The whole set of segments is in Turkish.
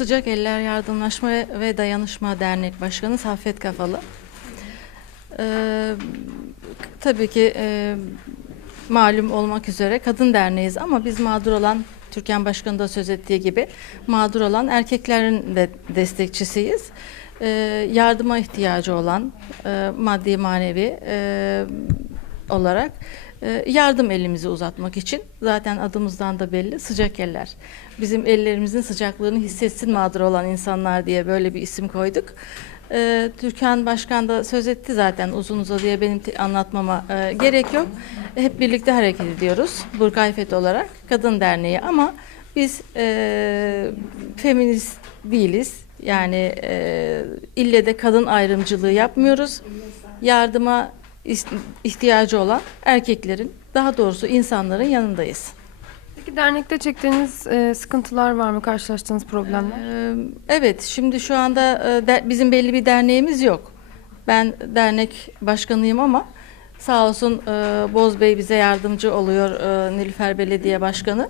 Sıcak Eller Yardımlaşma ve Dayanışma Dernek Başkanı Saffet Kafalı. Ee, tabii ki e, malum olmak üzere kadın derneğiz ama biz mağdur olan Türkan Başkanı da söz ettiği gibi mağdur olan erkeklerin de destekçisiyiz. Ee, yardıma ihtiyacı olan e, maddi manevi e, olarak e, yardım elimizi uzatmak için zaten adımızdan da belli sıcak eller. Bizim ellerimizin sıcaklığını hissetsin mağdur olan insanlar diye böyle bir isim koyduk. E, Türkan Başkan da söz etti zaten uzun uzadıya benim anlatmama e, gerek yok. Hep birlikte hareket ediyoruz Burkayfet olarak Kadın Derneği ama biz e, feminist değiliz. Yani e, ille de kadın ayrımcılığı yapmıyoruz. Yardıma ihtiyacı olan erkeklerin daha doğrusu insanların yanındayız. Peki dernekte çektiğiniz e, sıkıntılar var mı? Karşılaştığınız problemler? Ee, Evet, şimdi şu anda e, de- bizim belli bir derneğimiz yok. Ben dernek başkanıyım ama sağ olsun e, Boz Bey bize yardımcı oluyor, e, Nilüfer Belediye Başkanı.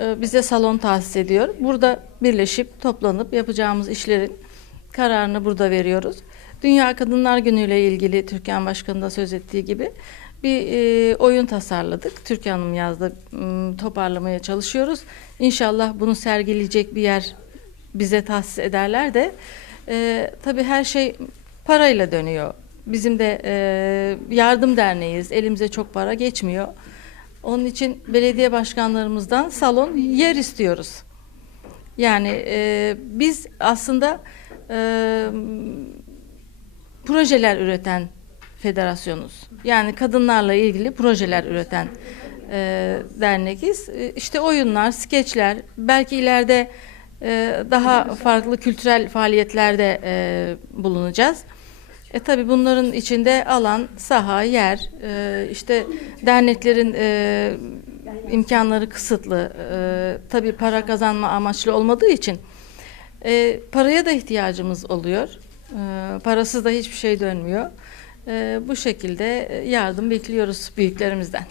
E, Bize salon tahsis ediyor. Burada birleşip, toplanıp yapacağımız işlerin kararını burada veriyoruz. Dünya Kadınlar Günü ile ilgili Türkan Başkanı da söz ettiği gibi bir e, oyun tasarladık. Türkan Hanım yazdı. M, Toparlamaya çalışıyoruz. İnşallah bunu sergileyecek bir yer bize tahsis ederler de e, tabii her şey parayla dönüyor. Bizim de e, yardım derneğiz. Elimize çok para geçmiyor. Onun için belediye başkanlarımızdan salon yer istiyoruz. Yani e, biz aslında e, projeler üreten federasyonuz. Yani kadınlarla ilgili projeler üreten e, dernekiz. E, işte oyunlar, skeçler, belki ileride e, daha farklı kültürel faaliyetlerde e, bulunacağız. E tabi bunların içinde alan, saha, yer, e, işte derneklerin e, imkanları kısıtlı. E, tabi para kazanma amaçlı olmadığı için e, paraya da ihtiyacımız oluyor. E, parasız da hiçbir şey dönmüyor. E, bu şekilde yardım bekliyoruz büyüklerimizden.